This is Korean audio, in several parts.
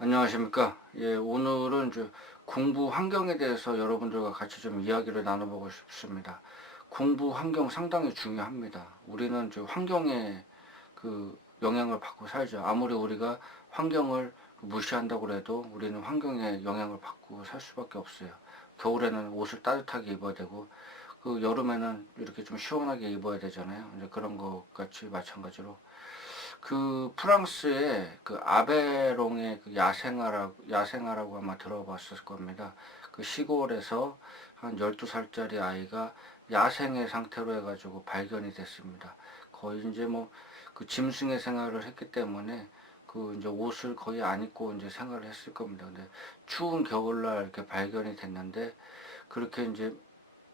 안녕하십니까. 예, 오늘은 공부 환경에 대해서 여러분들과 같이 좀 이야기를 나눠보고 싶습니다. 공부 환경 상당히 중요합니다. 우리는 환경에 영향을 받고 살죠. 아무리 우리가 환경을 무시한다고 해도 우리는 환경에 영향을 받고 살 수밖에 없어요. 겨울에는 옷을 따뜻하게 입어야 되고, 여름에는 이렇게 좀 시원하게 입어야 되잖아요. 이제 그런 것 같이 마찬가지로 프랑스의 아베롱의 야생아라고 아마 들어봤을 겁니다. 그 시골에서 한 12살짜리 아이가 야생의 상태로 해가지고 발견이 됐습니다. 거의 이제 짐승의 생활을 했기 때문에 이제 옷을 거의 안 입고 이제 생활을 했을 겁니다. 근데 추운 겨울날 이렇게 발견이 됐는데, 그렇게 이제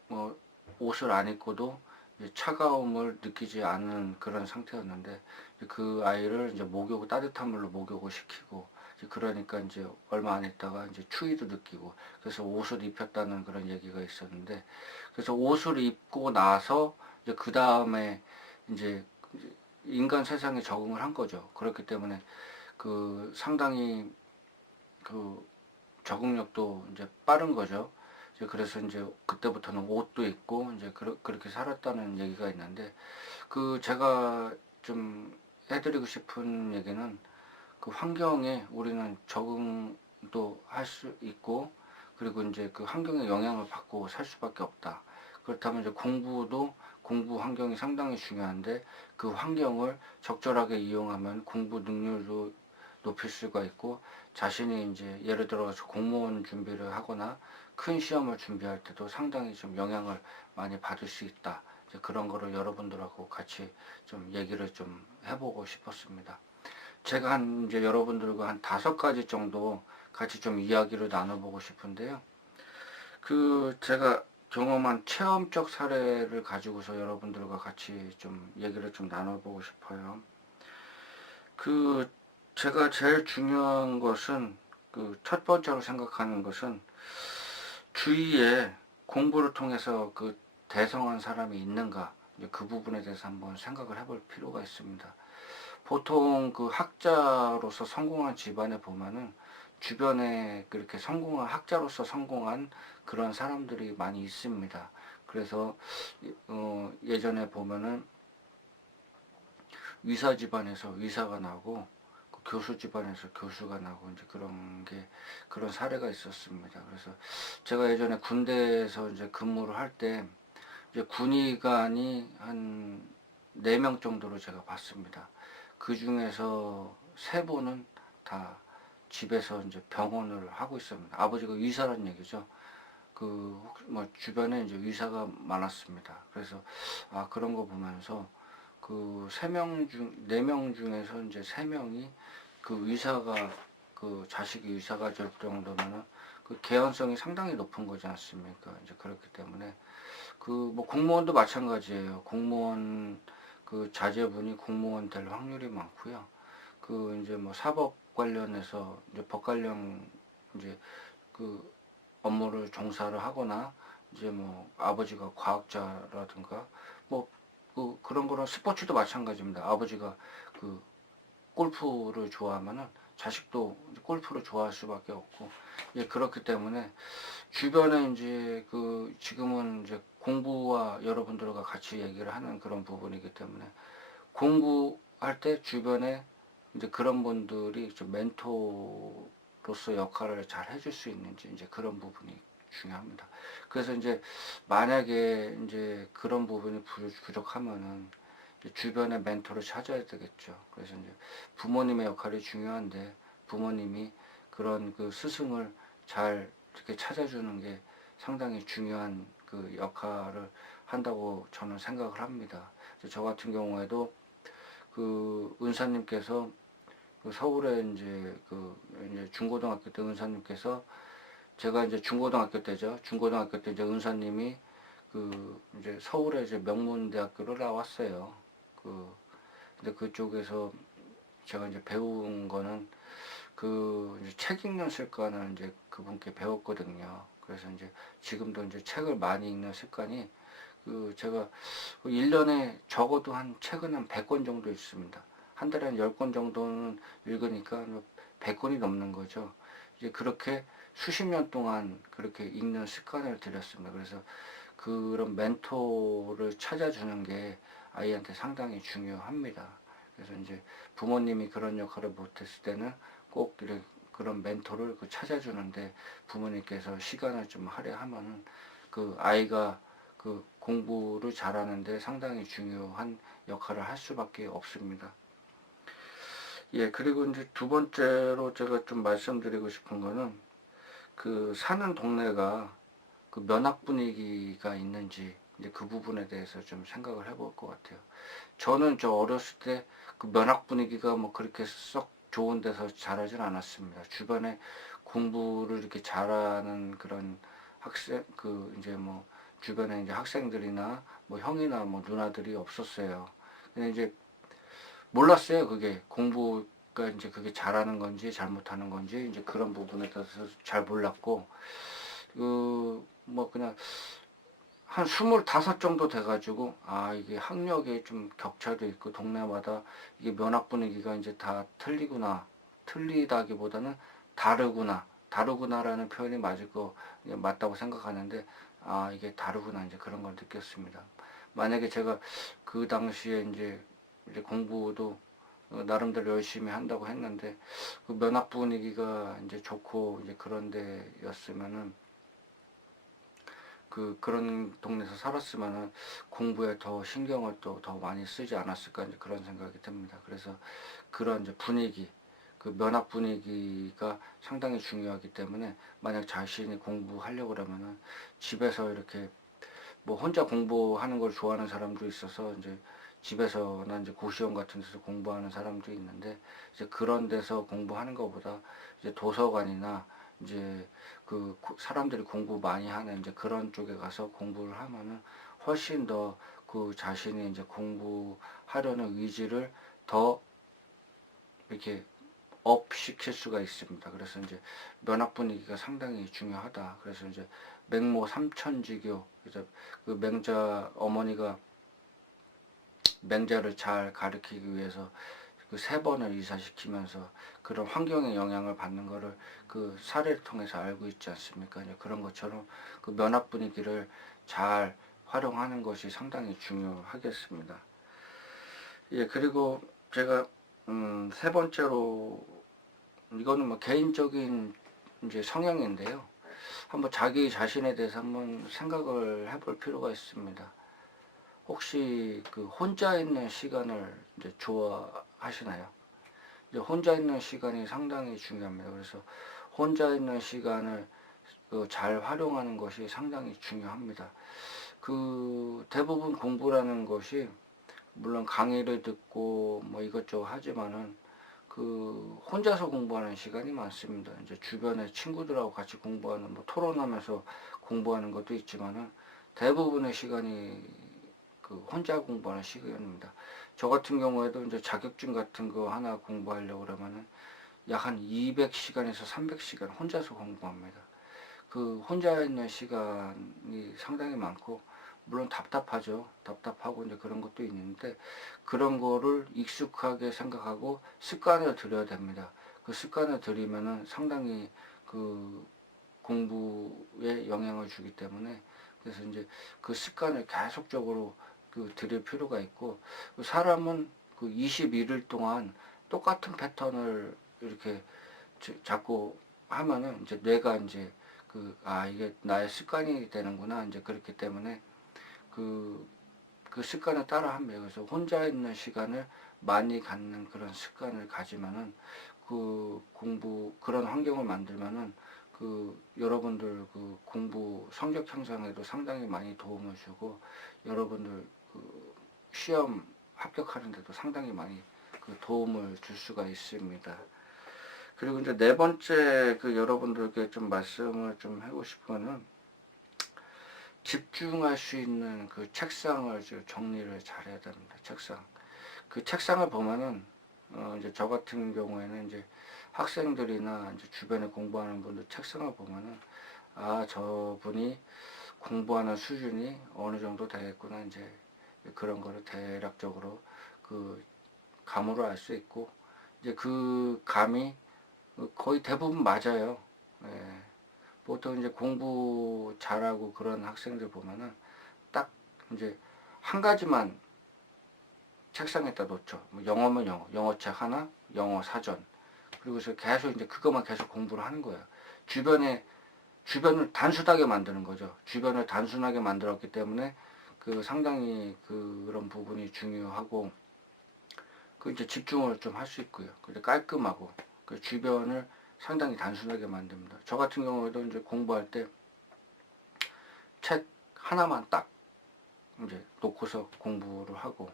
뭐 옷을 안 입고도 이제 차가움을 느끼지 않는 그런 상태였는데, 그 아이를 이제 따뜻한 물로 목욕을 시키고, 이제 그러니까 이제 얼마 안 있다가 이제 추위도 느끼고, 그래서 옷을 입혔다는 그런 얘기가 있었는데, 그래서 옷을 입고 나서 이제 그 다음에 이제 인간 세상에 적응을 한 거죠. 그렇기 때문에 상당히 그 적응력도 이제 빠른 거죠. 이제 그래서 이제 그때부터는 옷도 입고 이제 그렇게 살았다는 얘기가 있는데, 제가 좀 해드리고 싶은 얘기는, 환경에 우리는 적응도 할 수 있고, 그리고 이제 그 환경의 영향을 받고 살 수밖에 없다. 그렇다면 이제 공부 환경이 상당히 중요한데, 그 환경을 적절하게 이용하면 공부 능률도 높일 수가 있고, 자신이 이제 예를 들어서 공무원 준비를 하거나 큰 시험을 준비할 때도 상당히 좀 영향을 많이 받을 수 있다. 이제 그런 거를 여러분들하고 같이 좀 얘기를 좀 해보고 싶었습니다. 제가 이제 여러분들과 한 5가지 정도 같이 좀 이야기를 나눠보고 싶은데요. 제가 경험한 체험적 사례를 가지고서 여러분들과 같이 좀 얘기를 좀 나눠보고 싶어요. 그 제가 제일 중요한 것은, 첫 번째로 생각하는 것은, 주위에 공부를 통해서 대성한 사람이 있는가, 이제 그 부분에 대해서 한번 생각을 해볼 필요가 있습니다. 보통 학자로서 성공한 집안에 보면은 주변에 그렇게 학자로서 성공한 그런 사람들이 많이 있습니다. 그래서 예전에 보면은 의사 집안에서 의사가 나고, 교수 집안에서 교수가 나고, 이제 그런 사례가 있었습니다. 그래서 제가 예전에 군대에서 이제 근무를 할 때, 이제 군의관이 한 4명 정도로 제가 봤습니다. 그 중에서 3분은 다 집에서 이제 병원을 하고 있습니다. 아버지가 의사란 얘기죠. 주변에 이제 의사가 많았습니다. 그래서 그런 거 보면서 4명 중에서 이제 3명이 의사가, 자식이 의사가 될 정도면은 개연성이 상당히 높은 거지 않습니까? 이제 그렇기 때문에 공무원도 마찬가지예요. 공무원 자제분이 공무원 될 확률이 많고요. 이제 사법 관련해서 이제 법 관련 이제 그 업무를 종사를 하거나, 이제 아버지가 과학자라든가, 그런 거랑 스포츠도 마찬가지입니다. 아버지가 그 골프를 좋아하면은 자식도 골프를 좋아할 수밖에 없고, 예, 그렇기 때문에 주변에 이제 지금은 이제 공부와 여러분들과 같이 얘기를 하는 그런 부분이기 때문에, 공부할 때 주변에 이제 그런 분들이 좀 멘토로서 역할을 잘 해줄 수 있는지, 이제 그런 부분이 중요합니다. 그래서 이제 만약에 이제 그런 부분이 부족하면은 주변에 멘토를 찾아야 되겠죠. 그래서 이제 부모님의 역할이 중요한데, 부모님이 그런 스승을 잘 이렇게 찾아주는 게 상당히 중요한 역할을 한다고 저는 생각을 합니다. 저 같은 경우에도 은사님께서 서울에 이제 중고등학교 때 은사님께서, 제가 이제 중고등학교 때죠. 중고등학교 때 이제 은사님이 이제 서울에 이제 명문대학교를 나왔어요. 근데 그쪽에서 제가 이제 배운 거는 이제 책 읽는 습관을 이제 그분께 배웠거든요. 그래서 이제 지금도 이제 책을 많이 읽는 습관이, 제가 1년에 적어도 책은 한 100권 정도 읽습니다. 한 달에 한 10권 정도는 읽으니까 100권이 넘는 거죠. 이제 그렇게 수십 년 동안 그렇게 읽는 습관을 들였습니다. 그래서 그런 멘토를 찾아주는 게 아이한테 상당히 중요합니다. 그래서 이제 부모님이 그런 역할을 못했을 때는 꼭 이렇게 그런 멘토를 찾아주는데 부모님께서 시간을 좀 할애하면은 그 아이가 그 공부를 잘하는데 상당히 중요한 역할을 할 수밖에 없습니다. 예, 그리고 이제 두 번째로 제가 좀 말씀드리고 싶은 거는 그 사는 동네가 그 면학 분위기가 있는지 이제 그 부분에 대해서 좀 생각을 해볼 것 같아요. 저는 저 어렸을 때 그 면학 분위기가 뭐 그렇게 썩 좋은 데서 자라진 않았습니다. 주변에 공부를 이렇게 잘하는 그런 학생 그 이제 뭐 주변에 이제 학생들이나 뭐 형이나 뭐 누나들이 없었어요. 근데 이제 몰랐어요. 그게 공부가 이제 그게 잘하는 건지 잘못하는 건지 이제 그런 부분에 대해서 잘 몰랐고 그 뭐 그냥 한 25 정도 돼가지고 아 이게 학력에 좀 격차도 있고 동네마다 이게 면학 분위기가 이제 다 틀리구나, 틀리다기보다는 다르구나라는 표현이 맞다고 생각하는데 아 이게 다르구나 이제 그런 걸 느꼈습니다. 만약에 제가 그 당시에 이제 공부도 나름대로 열심히 한다고 했는데 그 면학 분위기가 이제 좋고 이제 그런 데였으면은 그런 동네에서 살았으면은 공부에 더 신경을 또 더 많이 쓰지 않았을까 이제 그런 생각이 듭니다. 그래서 그런 이제 분위기, 그 면학 분위기가 상당히 중요하기 때문에 만약 자신이 공부하려고 그러면은 집에서 이렇게 뭐 혼자 공부하는 걸 좋아하는 사람도 있어서 이제 집에서나 이제 고시원 같은 데서 공부하는 사람도 있는데 이제 그런 데서 공부하는 것보다 이제 도서관이나 이제 사람들이 공부 많이 하는 이제 그런 쪽에 가서 공부를 하면은 훨씬 더 그 자신이 이제 공부하려는 의지를 더 이렇게 업 시킬 수가 있습니다. 그래서 이제 면학 분위기가 상당히 중요하다. 그래서 이제 맹모 삼천지교, 그래서 그 맹자 어머니가 맹자를 잘 가르치기 위해서 그 3번을 이사시키면서 그런 환경의 영향을 받는 거를 그 사례를 통해서 알고 있지 않습니까? 이제 그런 것처럼 그 면학 분위기를 잘 활용하는 것이 상당히 중요하겠습니다. 예, 그리고 제가 세 번째로 이거는 뭐 개인적인 이제 성향인데요. 한번 자기 자신에 대해서 한번 생각을 해볼 필요가 있습니다. 혹시 그 혼자 있는 시간을 이제 좋아하시나요? 이제 혼자 있는 시간이 상당히 중요합니다. 그래서 혼자 있는 시간을 그잘 활용하는 것이 상당히 중요합니다. 그 대부분 공부라는 것이 물론 강의를 듣고 뭐 이것저것 하지만은 그 혼자서 공부하는 시간이 많습니다. 이제 주변에 친구들하고 같이 공부하는 뭐 토론하면서 공부하는 것도 있지만은 대부분의 시간이 그 혼자 공부하는 시간입니다. 저 같은 경우에도 이제 자격증 같은 거 하나 공부하려고 그러면은 약 한 200시간에서 300시간 혼자서 공부합니다. 그 혼자 있는 시간이 상당히 많고 물론 답답하죠. 답답하고 이제 그런 것도 있는데 그런 거를 익숙하게 생각하고 습관을 들여야 됩니다. 그 습관을 들이면은 상당히 그 공부에 영향을 주기 때문에 그래서 이제 그 습관을 계속적으로 들일 필요가 있고 사람은 그 21일 동안 똑같은 패턴을 이렇게 자꾸 하면은 이제 뇌가 이제 이게 나의 습관이 되는구나 이제 그렇기 때문에 그, 그 습관을 따라 합니다. 그래서 혼자 있는 시간을 많이 갖는 그런 습관을 가지면은 그런 환경을 만들면은 여러분들 공부 성적 향상에도 상당히 많이 도움을 주고 여러분들 시험 합격하는 데도 상당히 많이 도움을 줄 수가 있습니다. 그리고 이제 네 번째 여러분들께 좀 말씀을 좀 하고 싶은 거는 집중할 수 있는 그 책상을 정리를 잘 해야 됩니다. 그 책상을 보면은 이제 저 같은 경우에는 이제 학생들이나 이제 주변에 공부하는 분들 책상을 보면은 아 저분이 공부하는 수준이 어느 정도 되겠구나 이제 그런 거를 대략적으로 감으로 알 수 있고 이제 그 감이 거의 대부분 맞아요. 예. 보통 이제 공부 잘하고 그런 학생들 보면은 딱 이제 한 가지만 책상에다 놓죠. 뭐 영어면 영어, 영어책 하나, 영어 사전. 그리고서 계속 이제 그것만 계속 공부를 하는 거예요. 주변을 단순하게 만드는 거죠. 주변을 단순하게 만들었기 때문에 그 상당히 그런 부분이 중요하고, 그 이제 집중을 좀 할 수 있고요. 그리고 깔끔하고, 그 주변을 상당히 단순하게 만듭니다. 저 같은 경우에도 이제 공부할 때 책 하나만 딱 이제 놓고서 공부를 하고,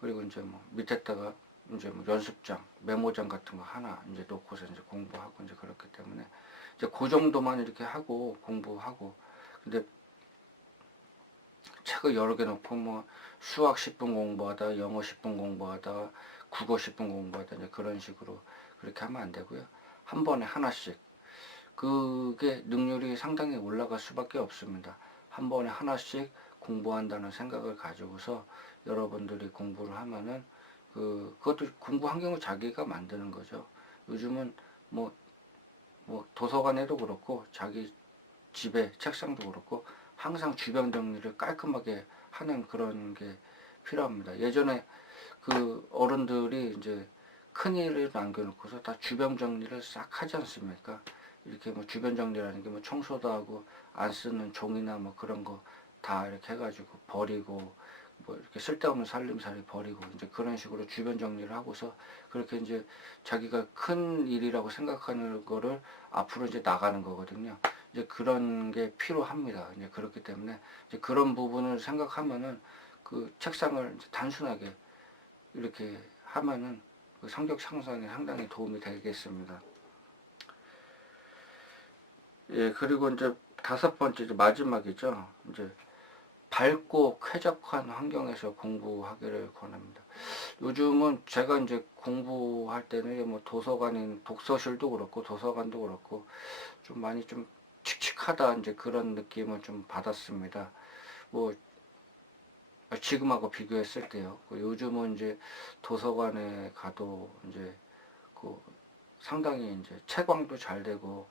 그리고 이제 뭐 밑에다가 이제 뭐 연습장, 메모장 같은 거 하나 이제 놓고서 이제 공부하고 이제 그렇기 때문에 이제 그 정도만 이렇게 하고 공부하고. 근데 책을 여러 개 놓고 뭐 수학 10분 공부하다, 영어 10분 공부하다, 국어 10분 공부하다 이제 그런 식으로 그렇게 하면 안 되고요. 한 번에 하나씩. 그게 능률이 상당히 올라갈 수밖에 없습니다. 한 번에 하나씩 공부한다는 생각을 가지고서 여러분들이 공부를 하면은 그것도 공부 환경을 자기가 만드는 거죠. 요즘은 뭐, 뭐 도서관에도 그렇고 자기 집에 책상도 그렇고 항상 주변 정리를 깔끔하게 하는 그런 게 필요합니다. 예전에 그 어른들이 이제 큰일을 남겨놓고서 다 주변 정리를 싹 하지 않습니까? 이렇게 뭐 주변 정리라는 게 뭐 청소도 하고 안 쓰는 종이나 뭐 그런 거 다 이렇게 해가지고 버리고, 뭐 이렇게 쓸데없는 살림살이 버리고 이제 그런 식으로 주변 정리를 하고서 그렇게 이제 자기가 큰 일이라고 생각하는 거를 앞으로 이제 나가는 거거든요. 이제 그런 게 필요합니다. 이제 그렇기 때문에 이제 그런 부분을 생각하면은 그 책상을 이제 단순하게 이렇게 하면은 그 성격 향상에 상당히 도움이 되겠습니다. 예, 그리고 이제 다섯 번째, 이제 마지막이죠. 이제 밝고 쾌적한 환경에서 공부하기를 권합니다. 요즘은 제가 이제 공부할 때는 뭐 도서관인 독서실도 그렇고 도서관도 그렇고 좀 많이 좀 칙칙하다 이제 그런 느낌을 좀 받았습니다. 뭐 지금하고 비교했을 때요. 요즘은 이제 도서관에 가도 이제 그 상당히 이제 채광도 잘 되고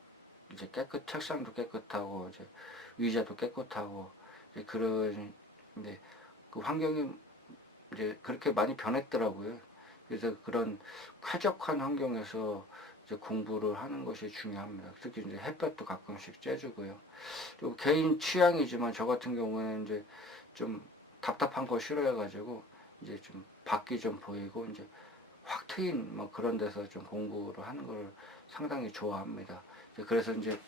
이제 책상도 깨끗하고 이제 의자도 깨끗하고 이제 그런 이제 그 환경이 이제 그렇게 많이 변했더라고요. 그래서 그런 쾌적한 환경에서 이제 공부를 하는 것이 중요합니다. 특히 이제 햇볕도 가끔씩 쬐주고요. 또 개인 취향이지만 저 같은 경우에는 이제 좀 답답한 거 싫어해가지고 이제 좀 밖이 좀 보이고 이제 확 트인 뭐 그런 데서 좀 공부를 하는 걸 상당히 좋아합니다. 그래서 이제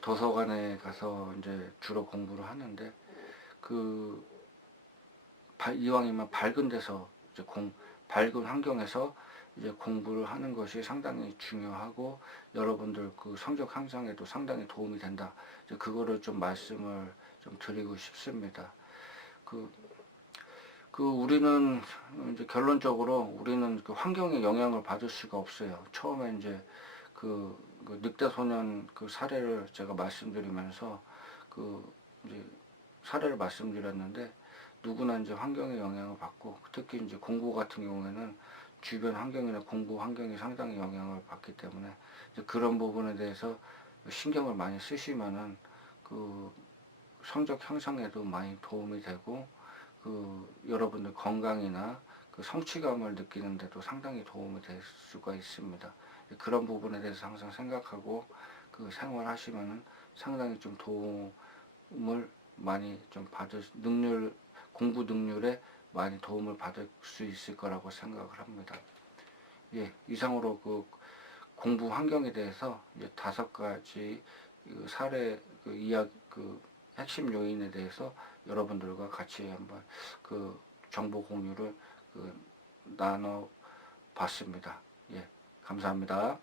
도서관에 가서 이제 주로 공부를 하는데 그 이왕이면 밝은 데서 이제 밝은 환경에서 이제 공부를 하는 것이 상당히 중요하고 여러분들 그 성적 향상에도 상당히 도움이 된다. 이제 그거를 좀 말씀을 좀 드리고 싶습니다. 그, 우리는 이제 결론적으로 우리는 그 환경의 영향을 받을 수가 없어요. 처음에 이제 그 늑대 소년 그 사례를 제가 말씀드리면서 그 이제 사례를 말씀드렸는데 누구나 이제 환경의 영향을 받고 특히 이제 공부 같은 경우에는 주변 환경이나 공부 환경이 상당히 영향을 받기 때문에 이제 그런 부분에 대해서 신경을 많이 쓰시면은 그 성적 향상에도 많이 도움이 되고 여러분들 건강이나 그 성취감을 느끼는 데도 상당히 도움이 될 수가 있습니다. 그런 부분에 대해서 항상 생각하고 그 생활하시면은 상당히 좀 도움을 많이 좀 받을 공부 능률에 많이 도움을 받을 수 있을 거라고 생각을 합니다. 예, 이상으로 그 공부 환경에 대해서 이제 다섯 가지 그 사례 그 핵심 요인에 대해서 여러분들과 같이 한번 그 정보 공유를 나눠 봤습니다. 예, 감사합니다.